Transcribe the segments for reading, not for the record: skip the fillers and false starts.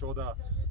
14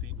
3